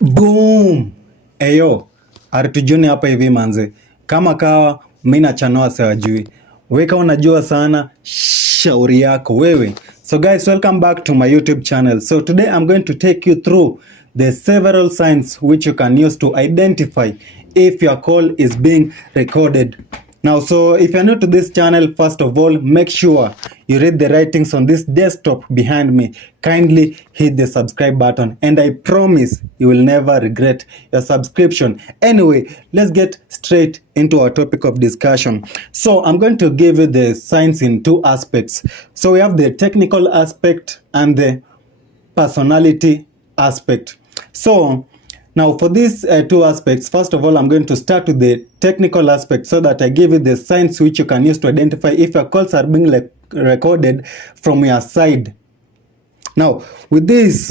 Boom! Eyo, Artujuni hapa hivi manze. Kama kawa, mimi nachanoa sewajui. Weka unajua sana, shauri yako wewe. So guys, welcome back to my YouTube channel. So today I'm going to take you through the several signs which you can use to identify if your call is being recorded. Now, so if you're new to this channel, first of all, make sure you read the writings on this desktop behind me. Kindly hit the subscribe button and I promise you will never regret your subscription. Anyway, let's get straight into our topic of discussion. So I'm going to give you the signs in two aspects. So we have the technical aspect and the personality aspect. So now for these two aspects, first of all, I'm going to start with the technical aspect so that I give you the signs which you can use to identify if your calls are being recorded from your side. Now, with this,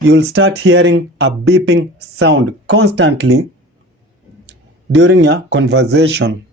you'll start hearing a beeping sound constantly during your conversation.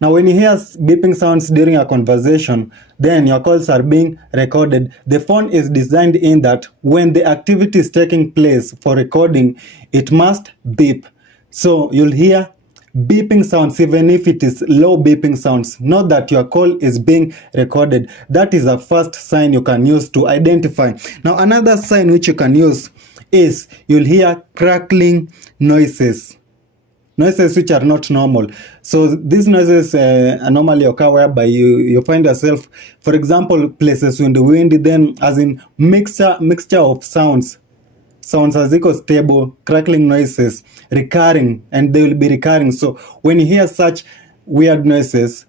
Now, when you hear beeping sounds during a conversation, then your calls are being recorded. The phone is designed in that when the activity is taking place for recording, it must beep. So you'll hear beeping sounds even if it is low beeping sounds. Not that your call is being recorded. That is a first sign you can use to identify. Now, another sign which you can use is you'll hear crackling noises. Noises which are not normal. So these noises normally occur whereby you find yourself, for example, places in the wind, then as in mixture of sounds as equal stable, crackling noises, recurring, and they will be recurring. So when you hear such weird noises,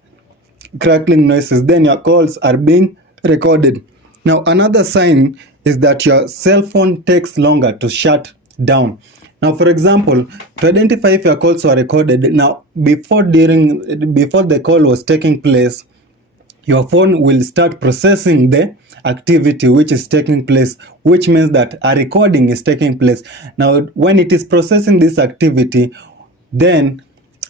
crackling noises, then your calls are being recorded. Now another sign is that your cell phone takes longer to shut down. Now, for example, to identify if your calls were recorded, now before the call was taking place, your phone will start processing the activity which is taking place, which means that a recording is taking place. Now, when it is processing this activity, then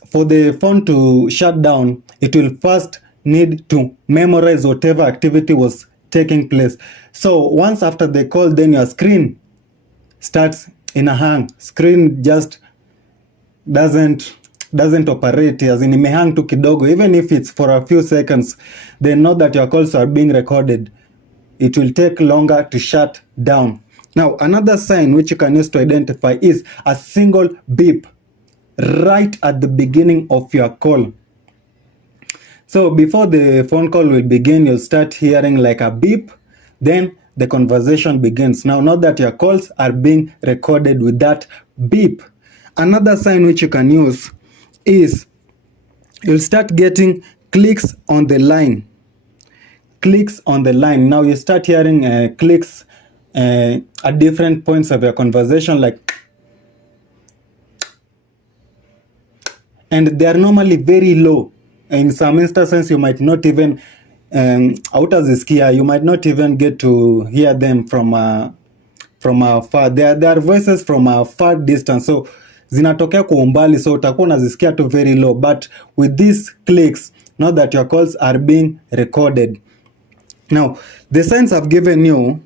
for the phone to shut down, it will first need to memorize whatever activity was taking place. So once after the call, then your screen starts in a hang. Screen just doesn't operate, as in imehang tu kidogo. Even if it's for a few seconds, they know that your calls are being recorded. It will take longer to shut down. Now, another sign which you can use to identify is a single beep right at the beginning of your call. So before the phone call will begin, you'll start hearing like a beep, then the conversation begins. Now, not that your calls are being recorded with that beep. Another sign which you can use is you'll start getting clicks on the line. Clicks on the line. Now you start hearing clicks at different points of your conversation, like, and they are normally very low. In some instances, you might not even you might not even get to hear them from far. There are voices from a far distance, so zinatokea kwa umbali, so utakuwa unazisikia tu very low. But with these clicks, know that your calls are being recorded. Now, the signs I've given you,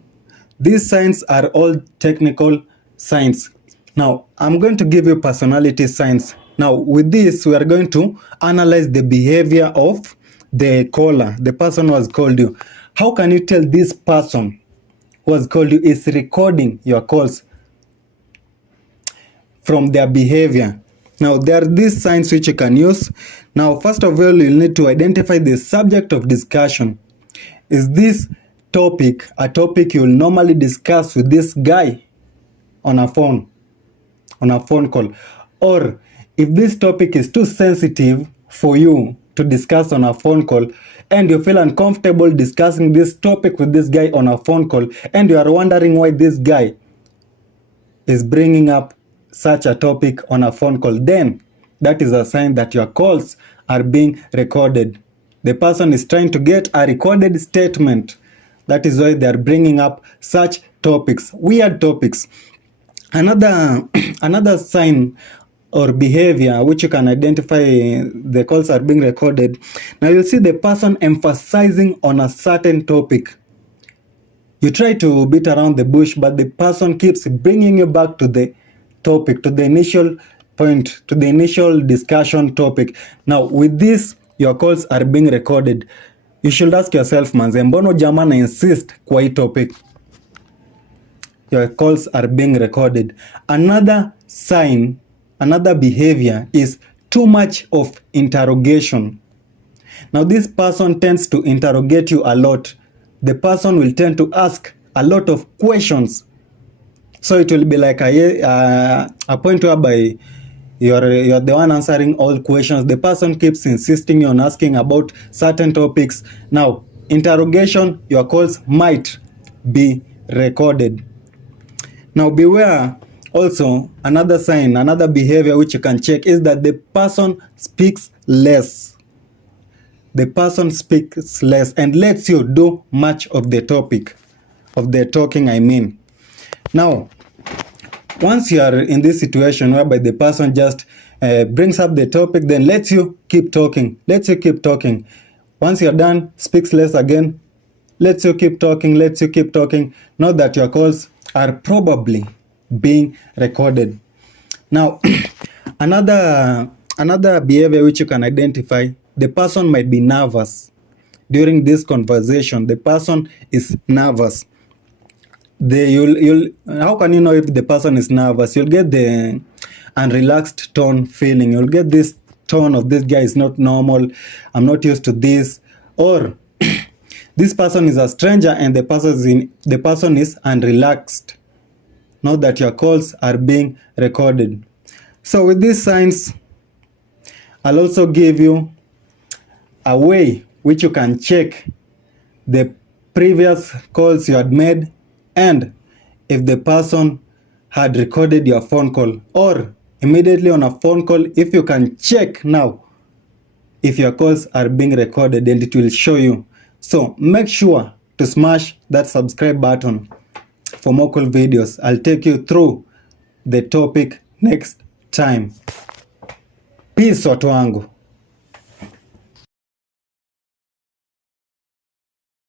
these signs are all technical signs. Now, I'm going to give you personality signs. Now, with this, we are going to analyze the behavior of the caller, the person who has called you. How can you tell this person who has called you is recording your calls? From their behavior. Now, there are these signs which you can use. Now, first of all, you'll need to identify the subject of discussion. Is this topic a topic you'll normally discuss with this guy on a phone call? Or if this topic is too sensitive for you to discuss on a phone call and you feel uncomfortable discussing this topic with this guy on a phone call and you are wondering why this guy is bringing up such a topic on a phone call, then that is a sign that your calls are being recorded. The person is trying to get a recorded statement. That is why they are bringing up such topics, weird topics. Another sign or behavior which you can identify the calls are being recorded. Now you'll see the person emphasizing on a certain topic. You try to beat around the bush, but the person keeps bringing you back to the topic, to the initial point, to the initial discussion topic. Now with this, your calls are being recorded. You should ask yourself, manze, mbono jamaa na insist kwa hii topic? Your calls are being recorded. Another sign, another behavior is too much of interrogation. Now this person tends to interrogate you a lot. The person will tend to ask a lot of questions. So it will be like a point whereby you're the one answering all questions. The person keeps insisting on asking about certain topics. Now, interrogation, your calls might be recorded. Now beware also, another sign, another behavior which you can check is that the person speaks less. The person speaks less and lets you do much of the topic, of the talking, I mean. Now, once you are in this situation whereby the person just brings up the topic, then lets you keep talking, lets you keep talking. Once you're done, speaks less again, lets you keep talking, lets you keep talking. Know that your calls are probably being recorded. Now, another behavior which you can identify, the person might be nervous during this conversation. The person is nervous. How can you know if the person is nervous? You'll get the unrelaxed tone feeling. You'll get this tone of this guy is not normal. I'm not used to this. Or this person is a stranger and the person is unrelaxed. Know that your calls are being recorded. So with these signs, I'll also give you a way which you can check the previous calls you had made and if the person had recorded your phone call, or immediately on a phone call, if you can check now if your calls are being recorded, and it will show you. So make sure to smash that subscribe button for more cool videos. I'll take you through the topic next time. Peace watu wangu.